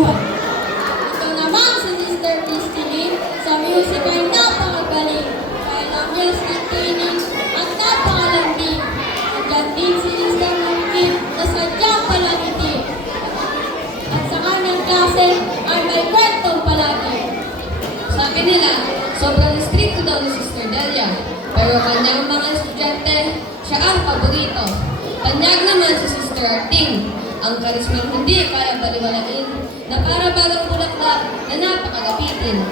buhay. Ito naman si Sister Christine, sa music ay napakagaling. Kaya lang niya sa tinig at napakalambing. At din si Sister Marquis na sadyang palangiti. At sa kanyang klase ay may kwentong palagi. Sabi nila, sobrang stricto daw ni Sister Delia. Pero kanyang mga estudyante, siya ang paborito. Kanyag naman si Sister Arting, ang karismang hindi kaya baliwalain, na para bagang bulaklak na napakagapitin.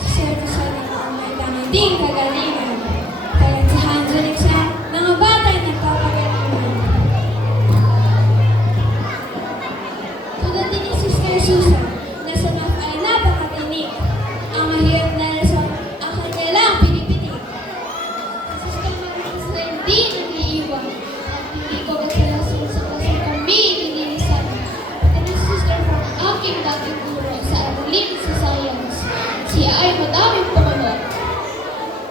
Sir Casada ang may panginding kagalingan. Kaya sa handling siya, mga batay nagpapagalingan. Tulad din ni Sister Susan, na sa math ay napakatinig. Ang mahirap na lesson, ang kanya lang pinipitig. Sister Marines na hindi nag-iiwan. At hindi ko magsilasin sa klaseng kami nililisan. At ang Sister Frank, aking dating guro sa aralin sa science. Siya ay madaming pumunod.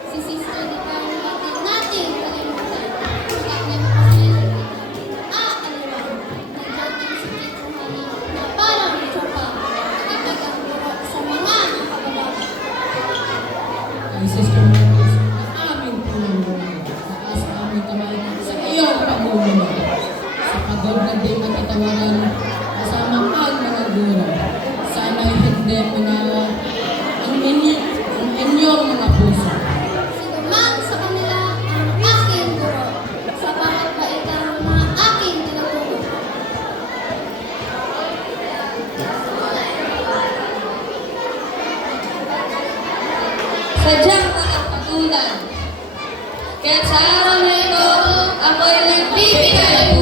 Si Sister di pa natin kalimutan. Sa kanyang pasilan, aaliwan. Nagdating si Tito Mali na parang tropa. Ibig ang guro sa mga nakabababa. Ay, Sister Marcos, ang aming tulong at sa aming kamay sa iyong pamumuno. Sa pagod na di matatawaran, kasama ang mga guro. Sana'y hindi manawa ang inyong mga puso. Sinumang sa kanila ang aking guro. Sa bawat baitang mga aking tinuturo. Sadyang walang katulad. Kaya sa araw na ito, ako'y nagbibigay